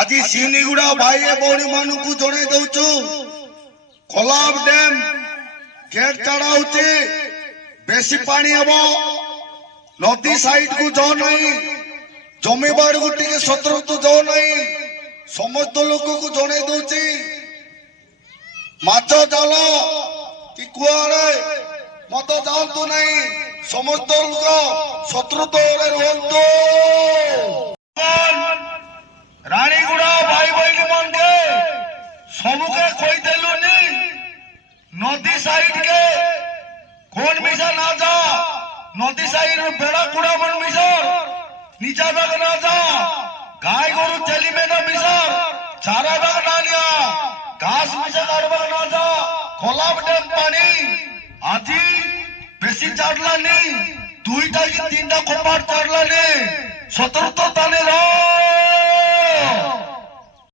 আজি সিনিগুড়া ভাই ভଉଣୀ ମାନଙ୍କୁ ଜଣେଇ ଦଉଛୁ କୋଲାବ ଡ୍ୟାମ ଗେଟ୍ ଚଢା ହଉଛି। ବେଶୀ ପାଣି ହବ, ନଦୀ ସାଇଡ କୁ ଯାଅ ନାହିଁ, ଜମିବାଡକୁ ଟିକେ ସତର୍କ ଯାଅ ନାହିଁ। ସମସ୍ତ ଲୋକକୁ ଜଣେଇ ଦଉଛି ମାଛ ଜାଲ କି କୁଆଡେ ମତ ଯାଆନ୍ତୁ ନାହିଁ। ସମସ୍ତ ଲୋକ ସତର୍କରେ ରୁହନ୍ତୁ। ରାଣୀଗୁଡା ଭାଇ ଭଉଣୀ ମାନକେ ସବୁକେ କହିଦେଲୁନି নদী সাইড কে কোন মিশা না যা, নদী সাইড বেড়া কুড়া বন মিশর নিচা বাগ না যা, গাই গরু চেলিবে না মিশর চারা বাগ না নিয়া, ঘাস মিশা কাটবাগ না যা। কোলাব ড্যাম পানি আজি বেশি চাড়লানি, দুইটা কি তিনটা কপাট চাড়লানি। সতর্ক তানে রহ।